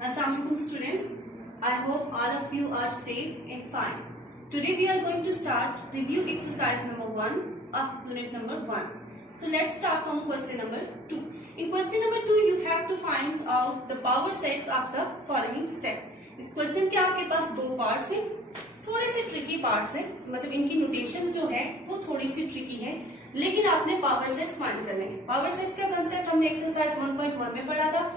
Assalamualaikum students. I hope all of you are safe and fine. Today we are going to start review exercise number 1 of unit number 1. So let's start from question number 2. In question number 2 you have to find out the power sets of the following set. इस question के आपके पास दो parts हैं, थोड़े से tricky parts हैं, मतलब इनकी नोटेशंस जो है वो थोड़ी सी ट्रिकी है, लेकिन आपने पावर सेट्स फाइंड करने हैं। पावर सेट का कंसेप्ट हमने एक्सरसाइज 1.1 में पढ़ा था।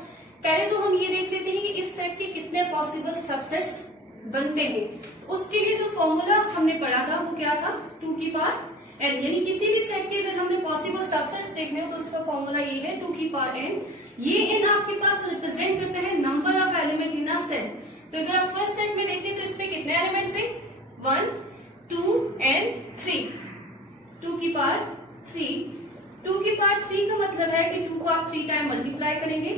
पहले तो हम ये देख लेते हैं कि इस सेट के कितने पॉसिबल सबसेट्स बनते हैं। उसके लिए जो फॉर्मूला हमने पढ़ा था वो क्या था, 2 की पावर n, यानी किसी भी सेट के अगर हमने पॉसिबल सबसेट्स देखने हो तो उसका फॉर्मूला ये है 2 की पावर n। ये n आपके पास रिप्रेजेंट करता है number of element in a set. तो अगर आप फर्स्ट सेट में देखें तो इसमें कितने एलिमेंट्स हैं, 1, 2 एंड 3। 2 की पावर 3। 2 की पावर 3 का मतलब है कि 2 को आप 3 टाइम मल्टीप्लाई करेंगे,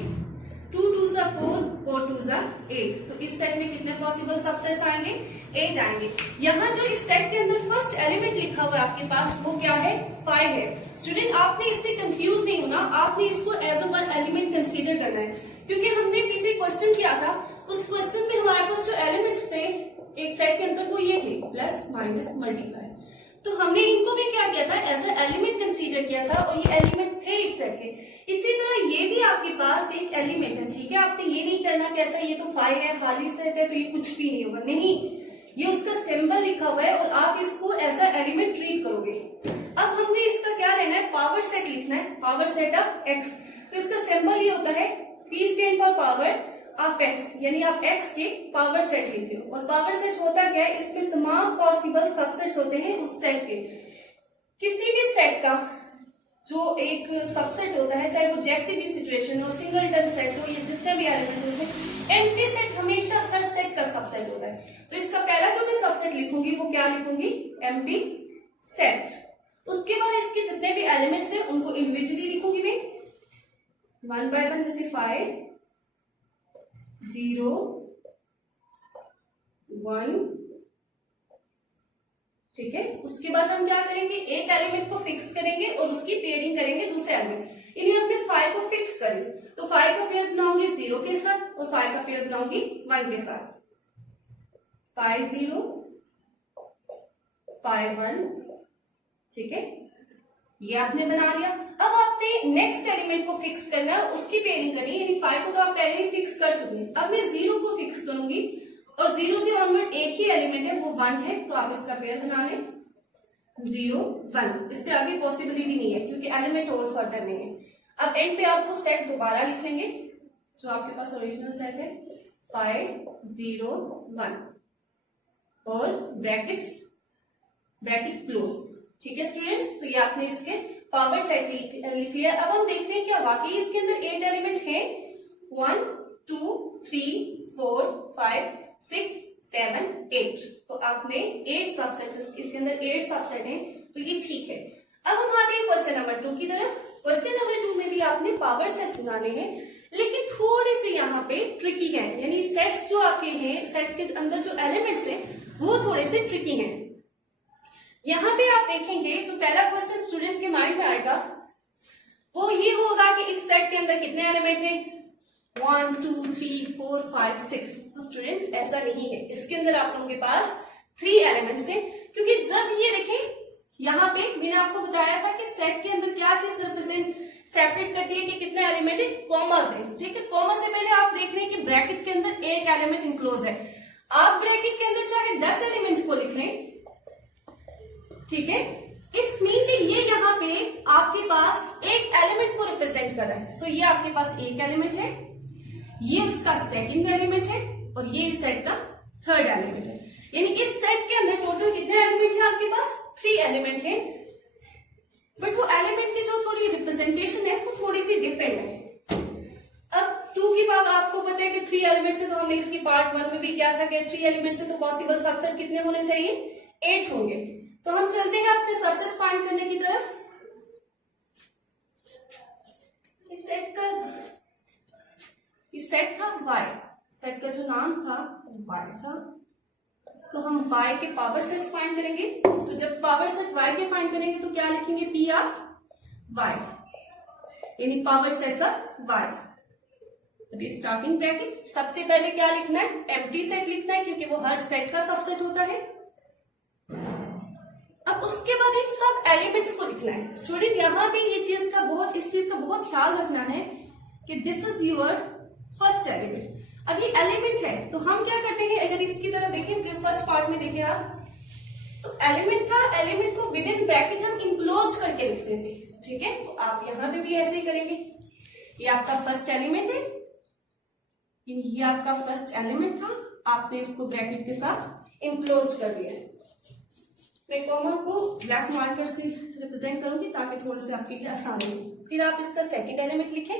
2 2 जा 4, 4 2 जा 8। तो इस सेट में कितने पॉसिबल सबसेट्स आएंगे, 8 आएंगे। यहाँ जो इस सेट के अंदर फर्स्ट एलिमेंट लिखा हुआ है आपके पास वो क्या है, 5 है। स्टूडेंट आपने इससे कंफ्यूज नहीं होना, आपने इसको as a one element consider करना है, क्योंकि हमने पीछे क्वेश्चन किया था, उस क्वेश्चन में हमारे पास जो एलिमेंट्स थे एक सेट के अंदर वो ये थे, प्लस माइनस मल्टीप्लाई। तो हमने इनको भी क्या किया था, एज अ एलिमेंट कंसीडर किया था, और ये एलिमेंट थे इस सेट के। इसी तरह ये भी आपके पास एक एलिमेंट है, ठीक है। आपने ये नहीं करना कि अच्छा ये तो 5 है, खाली सेट है तो ये कुछ भी नहीं होगा, नहीं, ये उसका सिंबल लिखा हुआ है और आप इसको एज अ एलिमेंट ट्रीट करोगे। अब हमने इसका क्या लेना है, पावर सेट लिखना है, पावर सेट ऑफ एक्स। तो इसका सिंबल ये होता है P stand for power of x, यानी आप एक्स के पावर सेट लिख रहे हो। और पावर सेट होता क्या है, इसमें तमाम पॉसिबल सबसेट्स होते हैं उस सेट के। किसी भी सेट का जो एक सबसेट होता है, चाहे वो जैसी भी सिचुएशन हो, सिंगलटन सेट हो, ये जितने भी एलिमेंट्स हो, उसमें एम्प्टी सेट हमेशा हर सेट का सबसेट होता है। तो इसका पहला जो मैं सबसेट लिखूंगी वो क्या लिखूंगी, एम्प्टी सेट। उसके बाद इसके जितने भी एलिमेंट्स हैं उनको इंडिविजुअली लिखूंगी मैं, 1 बाय 1, जैसे 5 0 1, ठीक है। उसके बाद हम क्या करेंगे, एक एलिमेंट को फिक्स करेंगे और उसकी पेयरिंग करेंगे दूसरे एलिमेंट। इन्हें अपने 5 को फिक्स करें तो 5 का पेयर बनाऊंगी 0 के साथ और 5 का पेयर बनाऊंगी 1 के साथ। 5 0 5 1, ठीक है, ये आपने बना लिया। अब आपने नेक्स्ट एलिमेंट को फिक्स करना है, उसकी पेयरिंग करनी है, यानी 5 को तो आप पहले ही फिक्स कर चुके हैं। अब मैं 0 को फिक्स करूंगी और 0 से ऑनवर्ड एक ही एलिमेंट है वो 1 है, तो आप इसका पेयर बना लें 0 1। इससे आगे पॉसिबिलिटी नहीं है क्योंकि एलिमेंट और फर्दर नहीं है। अब एंड पे आप वो सेट दोबारा लिख लेंगे जो आपके पास ओरिजिनल सेट है, 5 0 1 और ब्रैकेट क्लोज, ठीक है स्टूडेंट्स। तो ये आपने इसके पावर सेट लिख लिया। अब हम देखते हैं क्या वाकई इसके अंदर 8 एलिमेंट है, 1 2 3 4 5 6 7 8। तो आपने 8 सबसेट्स, इसके अंदर 8 सबसेट हैं, तो ये ठीक है। अब हम आते हैं क्वेश्चन नंबर 2 की तरफ। क्वेश्चन नंबर 2 में भी आपने पावर सेट्स बनाने हैं, लेकिन थोड़े से यहाँ पे ट्रिकी है, यानी सेट्स जो आपके हैं, सेट्स के अंदर जो एलिमेंट्स हैं वो थोड़े से ट्रिकी हैं। यहाँ पे आप देखेंगे जो पहला क्वेश्चन स्टूडेंट्स के माइंड में आएगा वो ये होगा कि इस सेट के अंदर कितने एलिमेंट हैं, 1 2 3 4 5 6। तो स्टूडेंट्स ऐसा नहीं है, इसके अंदर आप लोगों के पास 3 एलिमेंट्स हैं, क्योंकि जब ये देखें यहाँ पे मैंने आपको बताया था कि सेट के अंदर क्या चीज रिप्रेजेंट सेपरेट करती है कि कितने एलिमेंट है, कॉमर्स है, ठीक है। कॉमर्स से पहले आप देख रहे हैं कि ब्रैकेट के अंदर एक एलिमेंट इंक्लोज है। आप ब्रैकेट के अंदर चाहे 10 एलिमेंट को लिख लें, ठीक है, इट्स मीन कि ये यहाँ पे आपके पास एक एलिमेंट को रिप्रेजेंट कर रहा है। सो ये आपके पास एक एलिमेंट है, ये उसका सेकंड एलिमेंट है और ये इस सेट का थर्ड एलिमेंट है। यानी इस सेट के अंदर टोटल कितने एलिमेंट है आपके पास, 3 एलिमेंट है। बट वो एलिमेंट की जो थोड़ी रिप्रेजेंटेशन है वो थोड़ी सी डिफरेंट है। अब 2 की पावर आपको पता है कि 3 एलिमेंट से, तो हमने इसकी पार्ट 1 में भी क्या था कि 3 एलिमेंट से तो पॉसिबल सबसेट कितने होने चाहिए, 8 होंगे। तो हम चलते हैं अपने सबसेट्स फाइंड करने की तरफ। इस सेट था y, सेट का जो नाम था y था। सो हम y के पावर सेट्स फाइंड करेंगे। तो जब पावर सेट y के फाइंड करेंगे तो क्या लिखेंगे, P ऑफ y, यानी पावर सेट्स ऑफ y, अभी स्टार्टिंग ब्रैकेट, सबसे पहले क्या लिखना है, एम्प्टी सेट लिखना है क्योंकि वो हर सेट का सबसेट होता है। अब उसके बाद इन सब एलिमेंट्स को लिखना है। स्टूडेंट यहाँ पे इस चीज का बहुत ख्याल रखना है कि this is your first element. अब ये एलिमेंट है तो हम क्या करते हैं, अगर इसकी तरह देखें फर्स्ट पार्ट में देखें आप, तो एलिमेंट था, एलिमेंट को विद इन ब्रैकेट हम इनक्लोज्ड करके लिखते थे, ठीक है। तो आप यहाँ पे भी ऐसे ही करेंगे। ये आपका फर्स्ट एलिमेंट है, ये आपका फर्स्ट एलिमेंट था, आपने इसको ब्रैकेट के साथ इनक्लोज्ड कर दिया है। मैं कॉमा को ब्लैक मार्कर से रिप्रेजेंट करूंगी ताकि थोड़े से आपके लिए आसान हो। फिर आप इसका सेकंड एलिमेंट लिखें।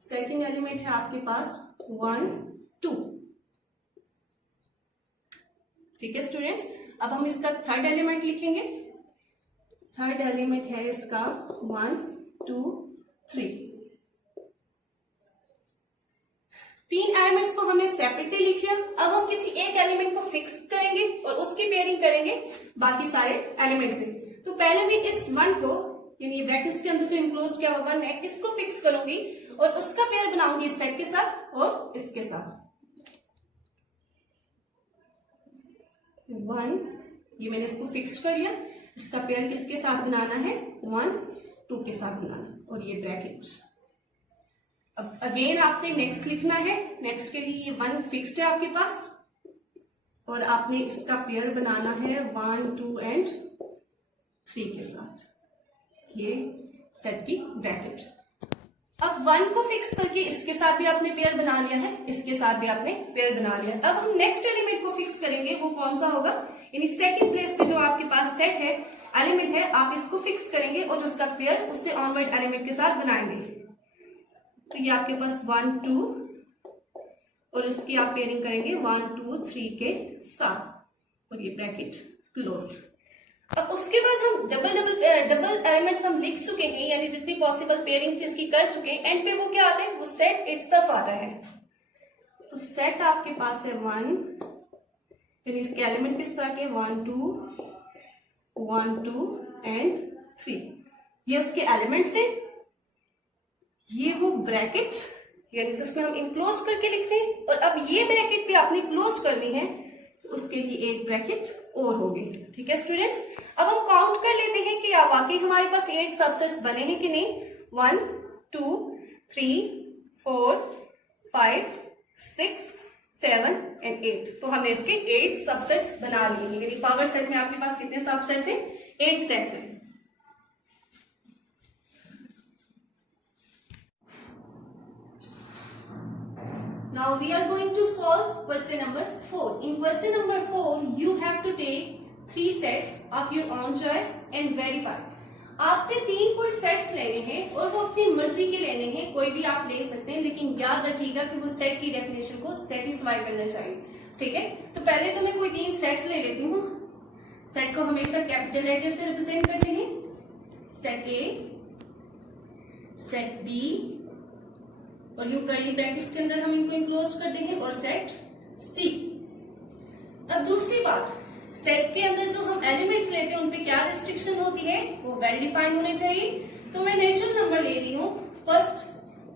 सेकंड एलिमेंट है आपके पास 1 2, ठीक है स्टूडेंट्स। अब हम इसका थर्ड एलिमेंट लिखेंगे। थर्ड एलिमेंट है इसका 1 2 3। तीन एलिमेंट्स को हमने सेपरेटली लिख लिया। अब हम किसी एक एलिमेंट को फिक्स करेंगे और उसकी पेयरिंग करेंगे बाकी सारे एलिमेंट से। तो पहले मैं इस 1 को, यानी ब्रैकेट्स के अंदर जो इनक्लोज किया हुआ 1 है, इसको फिक्स करूंगी और उसका पेयर बनाऊंगी इस सेट के साथ और इसके साथ। 1, ये मैंने इसको फिक्स कर लिया। इसका पेयर किसके साथ बनाना है, 1 2 के साथ बनाना, और ये ब्रैकेट। अब अगेन आपने नेक्स्ट लिखना है। नेक्स्ट के लिए ये 1 फिक्स्ड है आपके पास और आपने इसका पेयर बनाना है 1 2 एंड 3 के साथ, ये सेट की ब्रैकेट। अब 1 को फिक्स करके इसके साथ भी आपने पेयर बना लिया है, इसके साथ भी आपने पेयर बना लिया है। अब हम नेक्स्ट एलिमेंट को फिक्स करेंगे, वो कौन सा होगा, यानी सेकंड प्लेस पे जो आपके पास सेट है, एलिमेंट है, आप इसको फिक्स करेंगे और उसका पेयर उससे ऑनवर्ड एलिमेंट के साथ बनाएंगे। तो ये आपके पास 1 2 और उसकी आप पेयरिंग करेंगे 1 2 3 के साथ और ये ब्रैकेट क्लोज्ड। अब उसके बाद हम डबल एलिमेंट्स हम लिख चुके हैं, यानी जितनी पॉसिबल पेयरिंग थी इसकी कर चुके हैं। एंड पे वो क्या आता है, वो सेट इटसेल्फ आता है। तो सेट आपके पास है 1, यानी इसके एलिमेंट किस तरह के, 1 2 एंड 3, ये उसके एलिमेंट्स है। ये वो ब्रैकेट, यानी जिसमें हम इनक्लोज करके लिखते हैं, और अब ये ब्रैकेट भी आपने क्लोज करनी है, तो उसके लिए एक ब्रैकेट और होगी, ठीक है स्टूडेंट्स। अब हम काउंट कर लेते हैं कि वाकई हमारे पास 8 सबसेट्स बने हैं कि नहीं। 1 2 3 4 5 6 7 एंड 8। तो हमने इसके 8 सबसेट्स बना लिए हैं, यानी पावर सेट में आपके पास कितने सबसेट्स हैं, 8 सेट्स हैं। Now we are going to solve question number 4. In question number 4, you have to take 3 sets of your own choice and verify. आपने 3 कोई सेट्स लेने हैं और वो अपनी मर्जी के लेने हैं, कोई भी आप ले सकते हैं, लेकिन याद रखिएगा कि वो सेट की डेफिनेशन को सेटिस्फाई करना चाहिए, ठीक है। तो पहले तो मैं कोई 3 सेट्स ले लेती हूँ। सेट को हमेशा कैपिटल लेटर से रिप्रेजेंट करते हैं। सेट ए, सेट बी, और यूं कर्ली ब्रैकेट्स के अंदर हम इनको इनक्लोज करते हैं, और सेट सी। अब दूसरी बात, सेट के अंदर जो हम एलिमेंट्स लेते हैं उन पे क्या रिस्ट्रिक्शन होती है, वो वेल डिफाइंड होने चाहिए। तो मैं नेचुरल नंबर ले रही हूं, फर्स्ट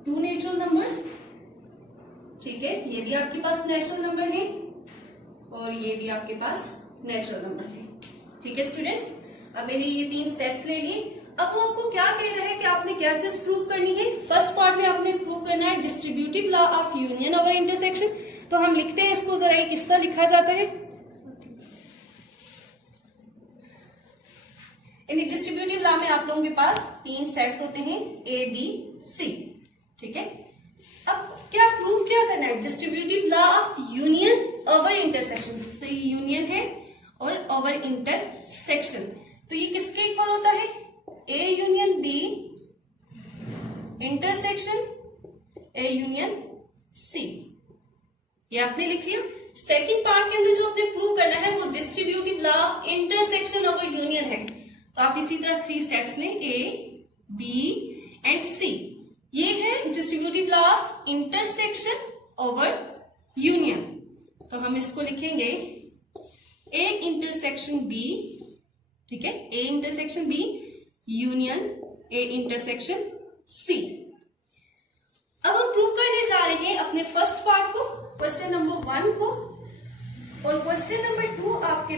2 नेचुरल नंबर्स, ठीक है, ये भी आपके पास नेचुरल नंबर है और ये भी आपके पास नेचुरल नंबर है, ठीक है स्टूडेंट्स। अब मैंने ये 3 सेट्स ले लिए। अब वो आपको क्या कह रहा है कि आपने क्या चीज प्रूव करनी है। फर्स्ट पार्ट में आपने प्रूव करना है distributive law of union over intersection. तो हम लिखते हैं इसको, जरा ये किस तरह लिखा जाता है। इन डिस्ट्रीब्यूटिव लॉ में आप लोगों के पास 3 सेट्स होते हैं, ए बी सी, ठीक है। अब क्या प्रूव क्या करना है, distributive law of union over intersection. सही, यूनियन है और ओवर इंटरसेक्शन, तो ये किसके इक्वल होता है, ए union B intersection A union C. ये आपने लिख लिया। सेकंड पार्ट के अंदर जो आपने प्रूव करना है वो distributive law of intersection over union है। तो आप इसी तरह 3 सेट्स लें, ए बी एंड सी। ये है distributive law of intersection over union. तो हम इसको लिखेंगे ए इंटरसेक्शन बी, ठीक है, A intersection B union A intersection C. Question number 1 को, और क्वेश्चन नंबर 2 आपके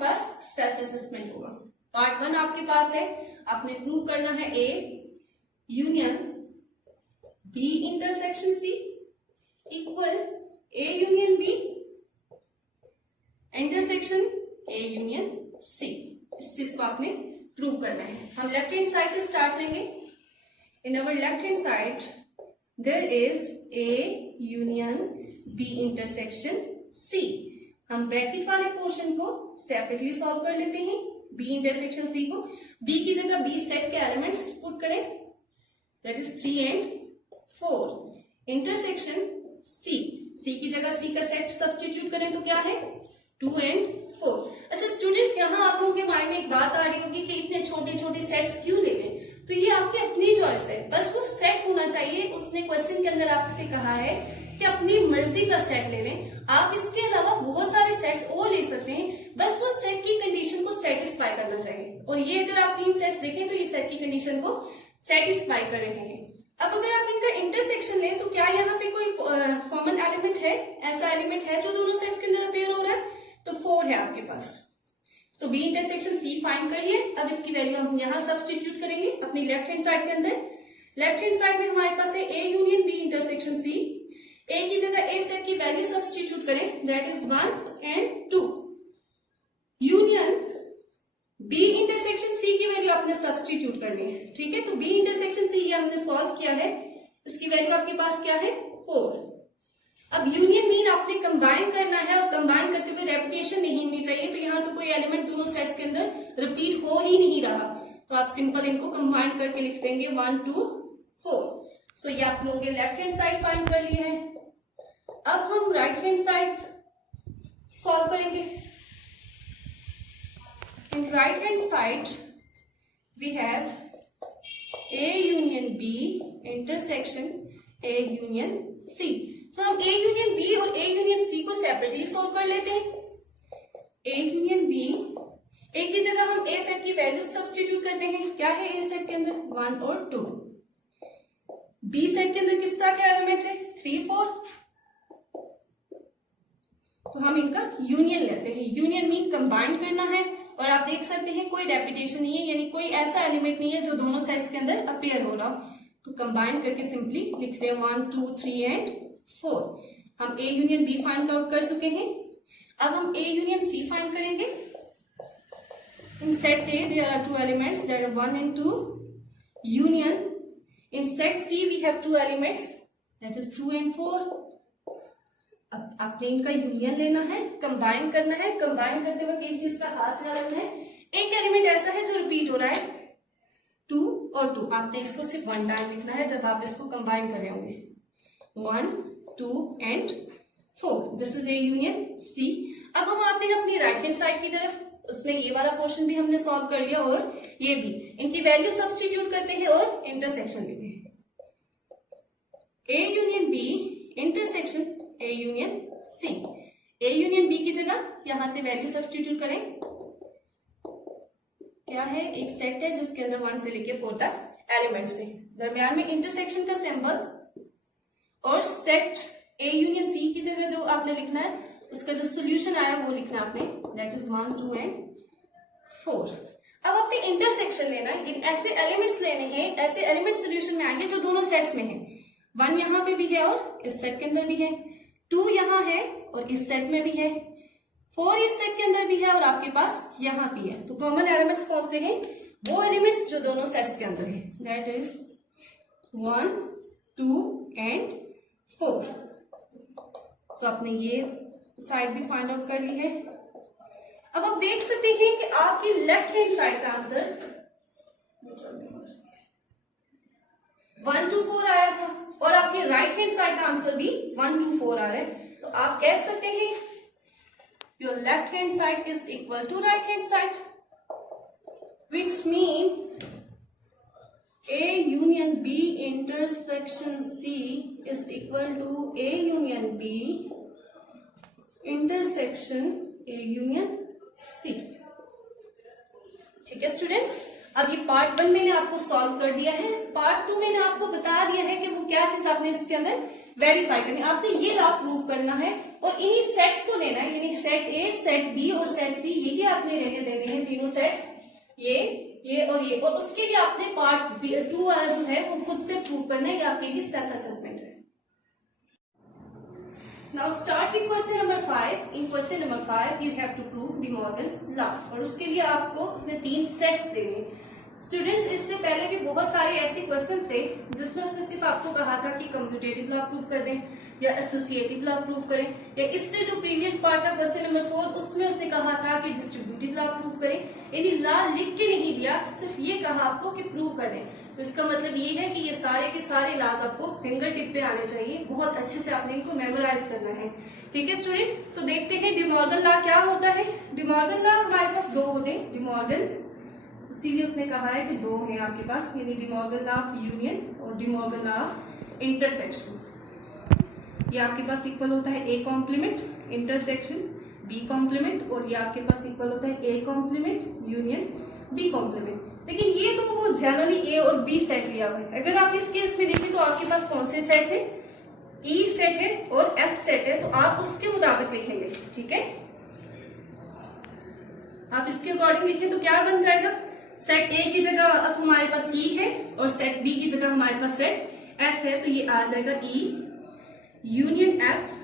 पास सेल्फ असेसमेंट होगा। पार्ट 1 आपके पास है, आपने प्रूव करना है ए union B intersection C equal A union B intersection A union C. इस चीज को आपने प्रूव करना है। हम लेफ्ट हैंड साइड से स्टार्ट लेंगे। In our left hand side there is A union B intersection c. हम ब्रैकेट वाले पोर्शन को सेपरेटली सॉल्व कर लेते हैं। बी इंटरसेक्शन सी को, बी की जगह बी सेट के एलिमेंट्स पुट करें, that is 3 and 4 intersection C. C की जगह सी का सेट सब्स्टिट्यूट करें तो क्या है 2 and 4। अच्छा स्टूडेंट्स, यहाँ आप लोगों के माइंड में एक बात आ रही होगी कि इतने छोटे छोटे सेट्स क्यों ले लें। तो ये आपकी अपनी चॉइस है, बस वो सेट होना चाहिए। उसने क्वेश्चन के अंदर आपसे कहा है कि अपनी मर्जी का सेट ले लें। आप इसके अलावा बहुत सारे सेट्स और ले सकते हैं, बस वो सेट की कंडीशन को सेटिस्फाई करना चाहिए। और ये अगर आप 3 सेट्स देखें तो ये सेट की कंडीशन को सेटिस्फाई कर रहे हैं। अब अगर आप इनका इंटरसेक्शन लें तो क्या यहाँ पे कोई कॉमन एलिमेंट है, ऐसा एलिमेंट है जो दोनों सेट्स के अंदर अपेयर हो रहा है? तो 4 है आपके पास। सो बी इंटरसेक्शन सी फाइंड कर लिए। अब इसकी वैल्यू हम यहाँ सब्स्टिट्यूट करेंगे अपनी लेफ्ट हैंड साइड के अंदर। लेफ्ट हैंड साइड में हमारे पास है ए union B intersection c. A की जगह ए सेट की वैल्यू सब्स्टिट्यूट करें, that is 1 and 2 union B intersection c की वैल्यू आपने सब्स्टिट्यूट करनी है। ठीक है, तो बी इंटरसेक्शन सी ये हमने सॉल्व किया है, इसकी वैल्यू आपके पास क्या है 4। अब यूनियन मीन आपने कंबाइन करना है, और कंबाइन करते हुए रेपिटेशन नहीं होनी चाहिए। तो यहाँ तो कोई एलिमेंट दोनों सेट्स के अंदर रिपीट हो ही नहीं रहा, तो आप सिंपल इनको कंबाइन करके लिख देंगे 1 2 4। सो ये आप लोगों के लेफ्ट हैंड साइड फाइंड कर लिए हैं। अब हम राइट हैंड साइड सॉल्व करेंगे। In right hand side we have A union B intersection A union C. तो हम ए यूनियन बी और ए यूनियन सी को सेपरेटली सॉल्व कर लेते हैं। ए यूनियन बी, ए की जगह हम ए सेट की वैल्यू सब्स्टिट्यूट करते हैं। क्या है ए सेट के अंदर 1 और 2। बी सेट के अंदर किस तरह का एलिमेंट है 3 4। तो हम इनका यूनियन लेते हैं। यूनियन मीन कंबाइन करना है, और आप देख सकते हैं कोई रेपिटेशन नहीं है, यानी कोई ऐसा एलिमेंट नहीं है जो दोनों सेट्स के अंदर अपीयर हो रहा हो। तो कंबाइन करके सिंपली लिखते हैं 1 2 3 and 4। हम A union B find out कर चुके हैं। अब हम ए यूनियन सी फाइंड करेंगे। In set A there are 2 elements, that are 1 and 2 union. In set C we have 2 elements, that is 2 and 4। अब आपने इनका यूनियन लेना है, कंबाइन करना है। कंबाइन करते वक्त एक चीज का खास ध्यान रखना है, एक एलिमेंट ऐसा है जो रिपीट हो रहा है 2 और 2। आपने इसको सिर्फ 1 टाइम लिखना है जब आप इसको कंबाइन कर रहे होंगे। 1 2 and 4, this is A union C. अब हम आते हैं अपनी राइट हैंड साइड की तरफ। उसमें ये वाला पोर्शन भी हमने सॉल्व कर लिया, और ये भी। इनकी वैल्यू सब्स्टिट्यूट करते हैं और इंटरसेक्शन लेते हैं। A union B intersection A union C. A union B की जगह यहां से वैल्यू सब्स्टिट्यूट करें। क्या है, एक सेट है जिसके अंदर 1 से लेके 4 तक एलिमेंट्स है, दरम्यान में इंटरसेक्शन का सिंबल, और सेट ए यूनियन सी की जगह जो आपने लिखना है उसका जो सोल्यूशन आया वो लिखना है आपने, दैट इज 1 2 and 4। अब आपने इंटरसेक्शन लेना है। इन ऐसे एलिमेंट्स लेने हैं, ऐसे एलिमेंट सोल्यूशन में आएंगे जो दोनों सेट्स में है। 1 यहाँ पे भी है और इस सेट के अंदर भी है, 2 यहाँ है और इस सेट में भी है, 4 इस सेट के अंदर भी है और आपके पास यहाँ भी है। तो कॉमन एलिमेंट्स कौन से हैं? वो एलिमेंट्स जो दोनों सेट्स के अंदर है, दैट इज 1 2 and 4। सो आपने ये साइड भी फाइंड आउट कर ली है। अब आप देख सकते हैं कि आपकी लेफ्ट हैंड साइड का आंसर 1 2 4 आया था, और आपके राइट हैंड साइड का आंसर भी 1 2 4 आ रहा है। तो आप कह सकते हैं your left hand side is equal to right hand side, which mean A union B intersection C is equal to A union B intersection A union C। ठीक है स्टूडेंट्स, अब ये पार्ट 1 मैंने आपको सॉल्व कर दिया है, पार्ट 2 मैंने आपको बता दिया है कि वो क्या चीज आपने इसके अंदर वेरीफाई करनी है, आपने ये लॉ प्रूव करना है और इन्हीं सेट्स को लेना है, यानी सेट ए, सेट बी और सेट सी, यही आपने लेने देने हैं तीनों सेट्स, ये और ये, और उसके लिए आपने पार्ट 2 वाला जो है वो खुद से प्रूव करना है, ये आपके लिए सेल्फ असेसमेंट है। Now start with question number 5. In question number 5 you have to prove De Morgan's law, और उसके लिए आपको उसने 3 सेट्स देने। स्टूडेंट्स, इससे पहले भी बहुत सारे ऐसे क्वेश्चंस थे जिसमें उसने सिर्फ आपको कहा था कि कम्यूटेटिव लॉ प्रूव कर दें या एसोसिएटिव लॉ प्रूव करें, या इससे जो प्रीवियस पार्ट था क्वेश्चन नंबर 4 उसमें उसने कहा था कि डिस्ट्रीब्यूटिव लॉ प्रूव करें, यानी लॉ लिख के नहीं दिया, सिर्फ ये कहा आपको कि प्रूव कर दें। तो इसका मतलब ये है कि ये सारे के सारे लॉज आपको फिंगर टिप पे आने चाहिए, बहुत अच्छे से आपने इनको मेमोराइज करना है। ठीक है स्टूडेंट, तो देखते हैं डे मॉर्गन लॉ क्या होता है। डे मॉर्गन लॉ हमारे पास 2 होते हैं, डे मॉर्गन्स, इसीलिए उसने कहा है कि 2 हैं आपके पास, यानी De Morgan law of union और De Morgan law of intersection. ये आपके पास इक्वल होता है a complement intersection b complement, और ये आपके पास इक्वल होता है a complement union b complement. लेकिन ये तो वो जनरली ए और बी सेट लिया हुआ है। अगर आप इस केस में देखें तो आपके पास कौन से सेट्स है, ई सेट है और एफ सेट है, तो आप उसके मुताबिक लिखेंगे। ठीक है, आप इसके अकॉर्डिंग लिखें तो क्या बन जाएगा, सेट ए की जगह अब हमारे पास ई है और सेट बी की जगह हमारे पास सेट एफ है, तो ये आ जाएगा ई यूनियन एफ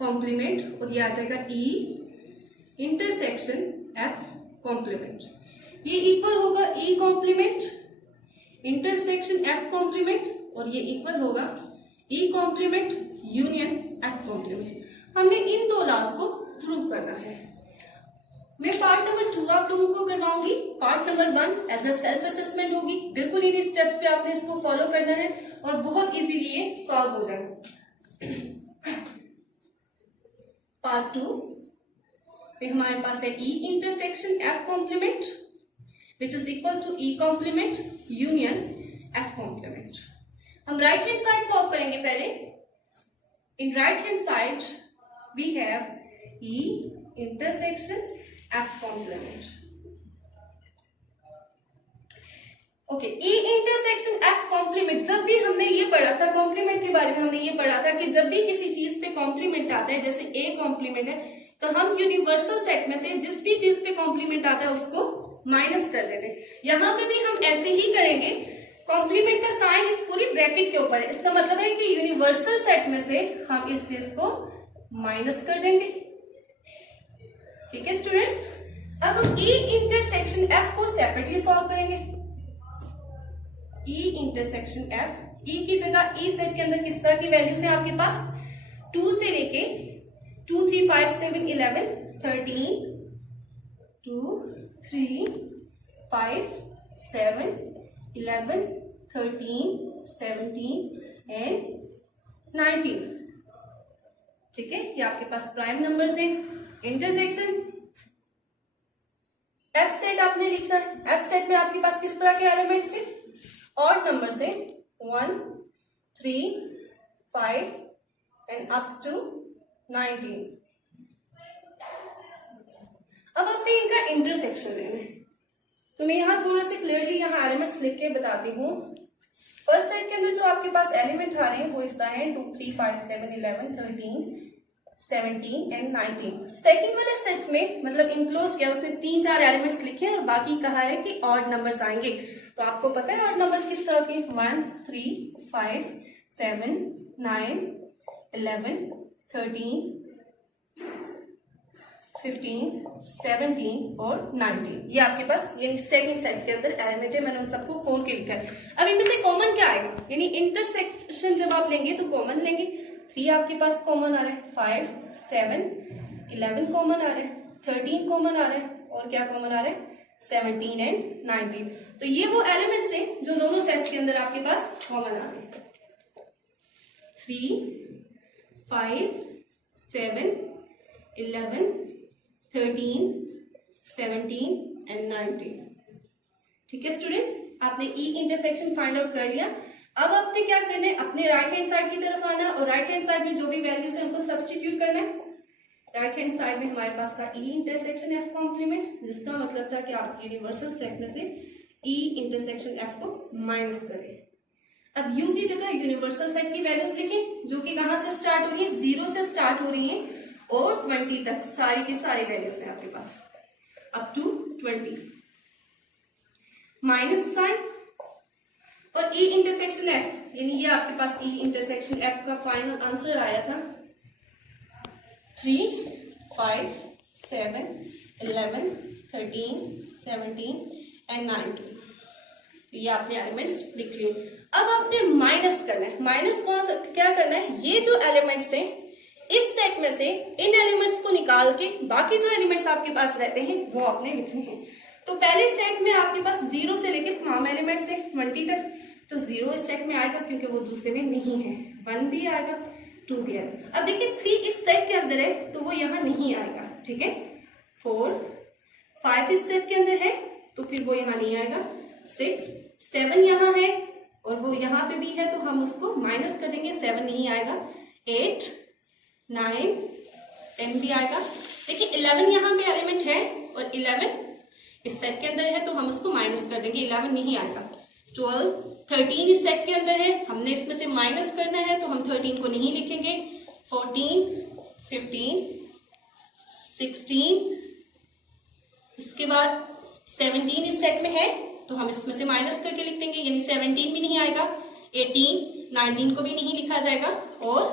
कॉम्प्लीमेंट, और ये आ जाएगा ई इंटरसेक्शन एफ कॉम्प्लीमेंट। ये इक्वल होगा E complement intersection F complement, और ये इक्वल होगा E complement union F complement. हमने इन 2 लॉज को प्रूव करना है। मैं पार्ट नंबर 2 आप लोगों को करवाऊंगी, part number 1 as a self assessment होगी। बिल्कुल इन स्टेप्स पे आपने इसको फॉलो करना है और बहुत इजीली ये सॉल्व हो जाएगा। पार्ट 2 में हमारे पास है E intersection F complement which is equal to E complement union F complement। हम राइट हैंड साइड सॉल्व करेंगे पहले। इन right hand side we have E intersection F complement। Okay, E intersection F complement, जब भी हमने ये पढ़ा था complement के बारे में, हमने ये पढ़ा था कि जब भी किसी चीज पे कॉम्प्लीमेंट आता है, जैसे A कॉम्प्लीमेंट है, तो हम यूनिवर्सल सेट में से जिस भी चीज पे कॉम्प्लीमेंट आता है उसको माइनस कर देते। यहां पे भी हम ऐसे ही करेंगे, कॉम्प्लीमेंट का साइन इस पूरी ब्रैकेट के ऊपर है, इसका मतलब है कि यूनिवर्सल सेट में से हम इस चीज को माइनस कर देंगे। ठीक है स्टूडेंट्स, अब हम ई इंटरसेक्शन एफ को सेपरेटली सॉल्व करेंगे। ई इंटरसेक्शन एफ, ई की जगह ई सेट के अंदर किस तरह की वैल्यूज है आपके पास, 2 से लेके 2 3 5 7 11 13 2 3 5 7 11 13 17 एंड 19। ठीक है, ये आपके पास प्राइम नंबर्स हैं। इंटरसेक्शन एफ सेट आपने लिखना है। एफ सेट में आपके पास किस तरह के एलिमेंट्स हैं, ऑड नंबर से 1 3 5 एंड अप टू 19। अब आपने इनका इंटरसेक्शन लेना है, तो मैं यहाँ थोड़ा से क्लियरली यहाँ एलिमेंट्स लिख के बताती हूँ। फर्स्ट सेट के अंदर जो आपके पास एलिमेंट आ रहे हैं वो इस तरह है 2 3 5 7 11 13 17 एंड 19। सेकंड वाले सेट में मतलब इनक्लोज किया, उसने 3-4 एलिमेंट्स लिखे हैं और बाकी कहा है कि ऑड नंबर्स आएंगे। तो आपको पता है ऑड नंबर्स किस तरह के, 1 3 5 7 9 11 13 15 17 और 19। ये आपके पास यानी सेकंड सेट के अंदर एलिमेंट है, मैंने उन सबको खोल के लिखा है। अब इनमें से कॉमन क्या आएगा, यानी इंटरसेक्शन जब आप लेंगे तो कॉमन लेंगे। 3 आपके पास कॉमन आ रहा है, 5 7 11 कॉमन आ रहा है, 13 कॉमन आ रहा है, और क्या कॉमन आ रहा है 17 एंड 19। तो ये वो एलिमेंट्स हैं जो दोनों सेट्स के अंदर आपके पास कॉमन आ रहे हैं। 3 5 7 11 13 17 एंड 19। ठीक है स्टूडेंट्स, आपने ई इंटरसेक्शन फाइंड आउट कर लिया। अब आपने क्या करना है, अपने राइट हैंड साइड की तरफ आना और राइट हैंड साइड में जो भी वैल्यूज है उनको सब्स्टिट्यूट करना है। राइट हैंड साइड में हमारे पास था ई इंटरसेक्शन एफ कॉम्प्लीमेंट, जिसका मतलब था कि आप यूनिवर्सल सेट में से ई इंटरसेक्शन एफ को माइनस करें। अब यू की जगह यूनिवर्सल सेट की वैल्यूज लिखें जो कि कहां से स्टार्ट हो रही है, 0 से स्टार्ट हो रही है और 20 तक सारी की सारी वैल्यूज है आपके पास अप टू 20। माइनस साइन और ई इंटरसेक्शन एफ, यानी ये आपके पास ई इंटरसेक्शन एफ का फाइनल आंसर आया था 3, 5, 7, 11, 13, 17 एंड 19। ये आपने एलिमेंट्स लिख लिए। अब आपने माइनस करना है। माइनस कौन सा क्या करना है, ये जो एलिमेंट्स हैं इस सेट में से इन एलिमेंट्स को निकाल के बाकी जो एलिमेंट्स आपके पास रहते हैं वो आपने लिखने हैं। तो पहले सेट में आपके पास 0 से लेके तमाम एलिमेंट्स है 20 तक, तो 0 इस सेट में आएगा क्योंकि वो दूसरे में नहीं है। 1 भी आएगा, 2 भी आएगा। अब देखिए 3 इस सेट के अंदर है तो वो यहाँ नहीं आएगा, ठीक है। 4, 5 इस सेट के अंदर है तो फिर वो यहाँ नहीं आएगा। 6, 7 यहाँ है और वो यहाँ पे भी है तो हम उसको माइनस कर देंगे, 7 नहीं आएगा। 8, 9, 10 भी आएगा। देखिए 11 यहाँ पे एलिमेंट है और 11 इस सेट के अंदर है तो हम उसको माइनस कर देंगे, 11 नहीं आएगा। 12, 13 इस सेट के अंदर है, हमने इसमें से माइनस करना है तो हम 13 को नहीं लिखेंगे। 14, 15, 16, इसके बाद 17 इस सेट में है तो हम इसमें से माइनस करके लिख देंगे, यानी 17 भी नहीं आएगा। 18, 19 को भी नहीं लिखा जाएगा और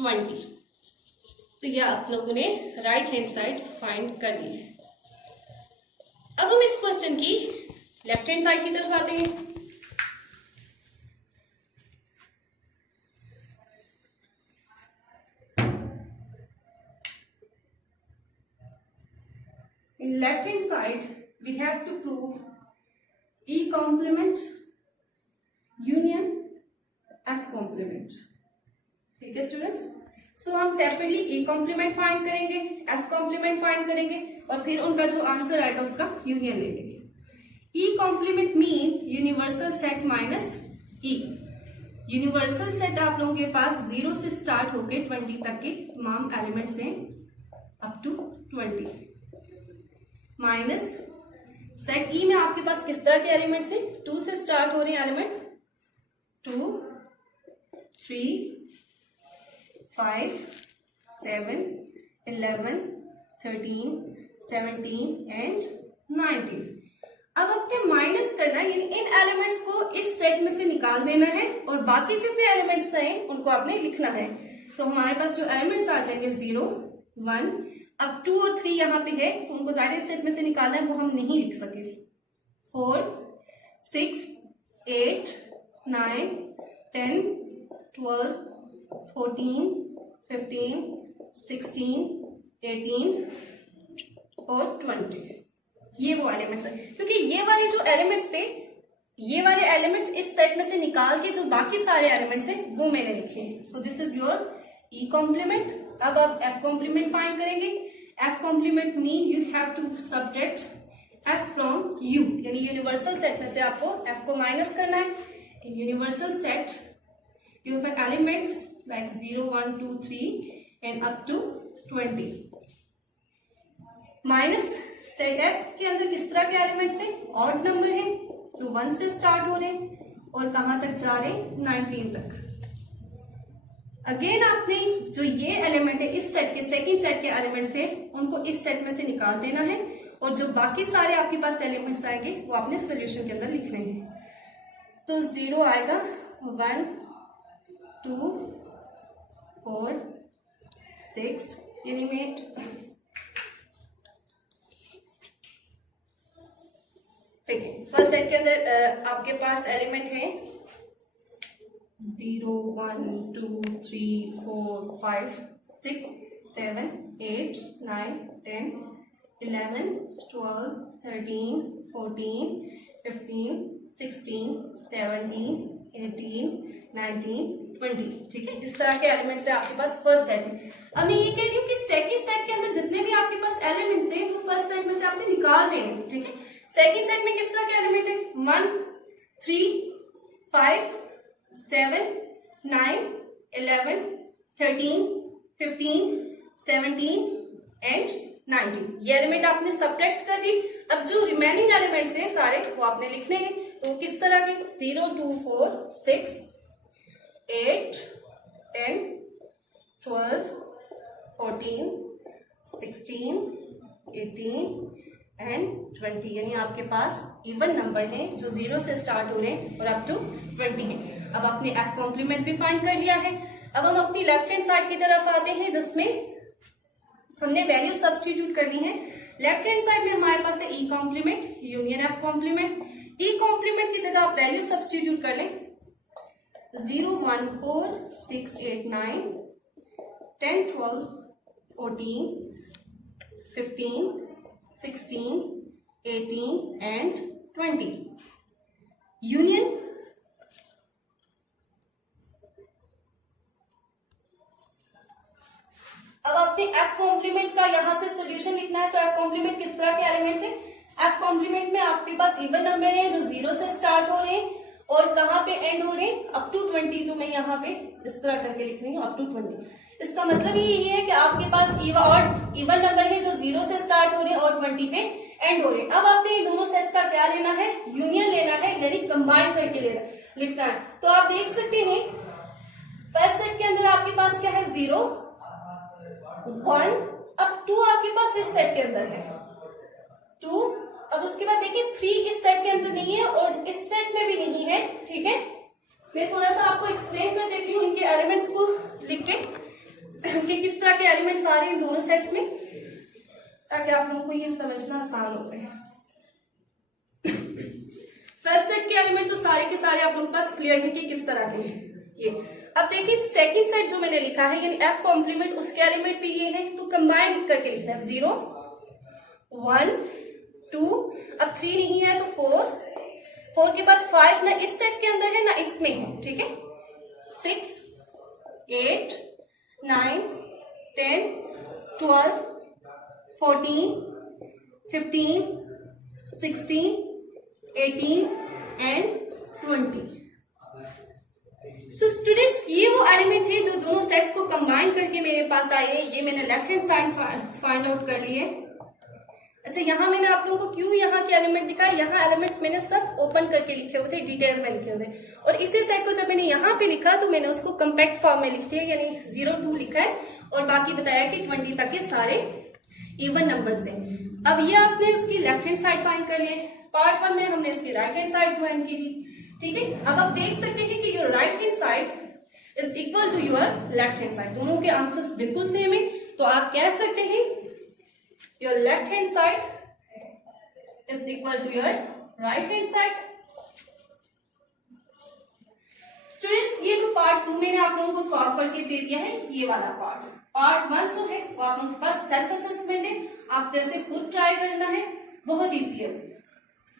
20। तो यह आप लोगों ने राइट हैंड साइड फाइंड कर ली है। अब हम इस क्वेश्चन की लेफ्ट हैंड साइड की तरफ आते हैं। In left hand side we have to prove E complement union F complement, ठीक है स्टूडेंट्स। सो हम सेपरेटली E complement फाइंड करेंगे, F complement फाइंड करेंगे और फिर उनका जो आंसर आएगा उसका यूनियन ले लेंगे। E complement mean universal set minus E। Universal set आप लोगों के पास 0 से स्टार्ट होके 20 तक के तमाम एलिमेंट्स हैं up to 20, minus set E में आपके पास किस तरह के एलिमेंट्स हैं, 2 से स्टार्ट हो रहे हैं एलिमेंट, 2, 3, 5, 7, 11, 13, 17 एंड 19। अब आपने माइनस करना है, यानी इन एलिमेंट्स को इस सेट में से निकाल देना है और बाकी जितने एलिमेंट्स हैं उनको आपने लिखना है। तो हमारे पास जो एलिमेंट्स आ जाएंगे 0, 1, अब 2 और 3 यहाँ पे है तो उनको जाहिर सेट में से निकालना है, वो हम नहीं लिख सके। 4, 6, 8, 9, 10, 12, 14, 15, 16, 18 और 20। ये वो एलिमेंट्स है, क्योंकि ये वाले जो एलिमेंट्स थे, ये वाले एलिमेंट्स इस सेट में से निकाल के जो बाकी सारे एलिमेंट्स हैं वो मैंने लिखे हैं। So this is your E complement. अब आप F कॉम्प्लीमेंट फाइंड करेंगे। F complement mean you have to subtract F from U, यानी यूनिवर्सल सेट में से आपको F को माइनस करना है। In universal set you have elements like 0, 1, 2, 3 and up to 20। Minus set F के अंदर किस तरह के एलिमेंट्स हैं, ऑड नंबर है जो 1 से स्टार्ट हो रहे हैं और कहां तक जा रहे हैं, 19 तक। अगेन आपने जो ये एलिमेंट है इस सेट के, सेकंड सेट के एलिमेंट्स है उनको इस सेट में से निकाल देना है और जो बाकी सारे आपके पास एलिमेंट्स आएंगे वो आपने सोल्यूशन के अंदर लिखने हैं। तो 0 आएगा, 1, 2, 4, 6, यानी में ठीक है। फर्स्ट सेट के अंदर आपके पास एलिमेंट है 0, 1, 2, 3, 4, 5, 6, 7, 8, 9, 10, 11, 12, 13, 14, 15, 16, 17, 18, 19, 20। ठीक है, इस तरह के एलिमेंट्स है आपके पास फर्स्ट सेट में। अब मैं ये कह रही हूँ कि सेकंड सेट के अंदर जितने भी आपके पास एलिमेंट्स हैं वो फर्स्ट सेट में से आपने निकाल देंगे। ठीक है, सेकंड सेट में किस तरह के एलिमेंट है, 1, 3, 5, 7, 9, 11, 13, 15, 17 एंड 19। ये एलिमेंट आपने सब्ट्रैक्ट कर दी। अब जो रिमेनिंग एलिमेंट्स हैं सारे वो आपने लिखने हैं। तो किस तरह के 0 2 4 6 8 10 12 14 16 18 एंड 20, यानी आपके पास इवन नंबर हैं जो 0 से स्टार्ट हो रहे हैं और अप टू 20 हैं। अब आपने एफ कॉम्प्लीमेंट भी फाइंड कर लिया है। अब हम अपनी लेफ्ट हैंड साइड की तरफ आते हैं जिसमें हमने वैल्यू सब्स्टिट्यूट करनी है। लेफ्ट हैंड साइड में हमारे पास है E complement union F complement. E complement की जगह आप वैल्यू सब्स्टिट्यूट कर लें 0 1 4 6 8 9 10 12 14 15 16 18 एंड 20। यूनियन अब आपने एफ कॉम्प्लीमेंट का यहां से सोल्यूशन लिखना है। तो एफ कॉम्प्लीमेंट किस तरह के एलिमेंट्स है? एफ कॉम्प्लीमेंट में आपके पास इवन नंबर है जो 0 से स्टार्ट हो रहे हैं और कहां पे एंड हो रहे हैं? Up to 20। तो मैं यहाँ पे इस तरह करके लिख रही हूँ अप टू 20। इसका मतलब ही यही है कि आपके पास इवन नंबर है जो 0 से स्टार्ट हो रहे हैं और 20 पे एंड हो रहे हैं। अब आपने ये दोनों सेट्स का क्या लेना है? यूनियन लेना है, यानी कंबाइन करके लिखना है। तो आप देख सकते हैं फर्स्ट सेट के अंदर आपके पास क्या है? 0 1। अब 2 आपके पास इस सेट के अंदर है 2। अब उसके बाद देखिए 3 इस सेट के अंदर नहीं है और इस सेट में भी नहीं है। ठीक है, मैं थोड़ा सा आपको एक्सप्लेन कर देती हूँ इनके एलिमेंट्स को लिख के कि किस तरह के एलिमेंट्स आ रहे हैं दोनों सेट्स में, ताकि आप लोगों को ये समझना आसान हो जाए। फर्स्ट सेट के एलिमेंट तो सारे के सारे आप लोगों के पास क्लियर है कि किस तरह के हैं ये। अब देखिए सेकंड सेट जो मैंने लिखा है यानी एफ कॉम्प्लीमेंट, उसके एलिमेंट भी ये है। तो कंबाइन करके लिखना है 0 1 2। अब 3 नहीं है तो 4 के बाद 5 ना इस सेट के अंदर है ना इसमें है। ठीक है, 6 8 9 10 12 14 15 16 18 एंड 20। सो स्टूडेंट्स, ये वो एलिमेंट है जो दोनों सेट्स को कंबाइन करके मेरे पास आए हैं। ये मैंने left hand side find out कर लिए। अच्छा, यहाँ मैंने आप लोगों को क्यों यहाँ के एलिमेंट दिखाया? यहाँ एलिमेंट्स मैंने सब ओपन करके लिखे हुए थे, डिटेल में लिखे हुए थे। और इसी सेट को जब मैंने यहाँ पे लिखा तो मैंने उसको कम्पैक्ट फॉर्म में लिख दिया, यानी 0 2 लिखा है और बाकी बताया कि 20 तक के सारे इवन नंबर्स हैं। अब ये आपने उसकी लेफ्ट हैंड साइड फाइंड कर लिए। पार्ट 1 में हमने इसकी राइट हैंड साइड ज्वाइन की थी। ठीक है, अब आप देख सकते हैं कि your right hand side is equal to your left hand side. दोनोके आंसर्स बिल्कुल सेम है। तो आप कह सकते हैं your left hand side is equal to your right hand side. Students, ये जो पार्ट 2 मैंने आप लोगों को सॉल्व करके दे दिया है, ये वाला पार्ट 1 जो है वो आप लोगों के पास सेल्फ असेसमेंट है। आप तरफ से खुद ट्राई करना है, बहुत ईजी है।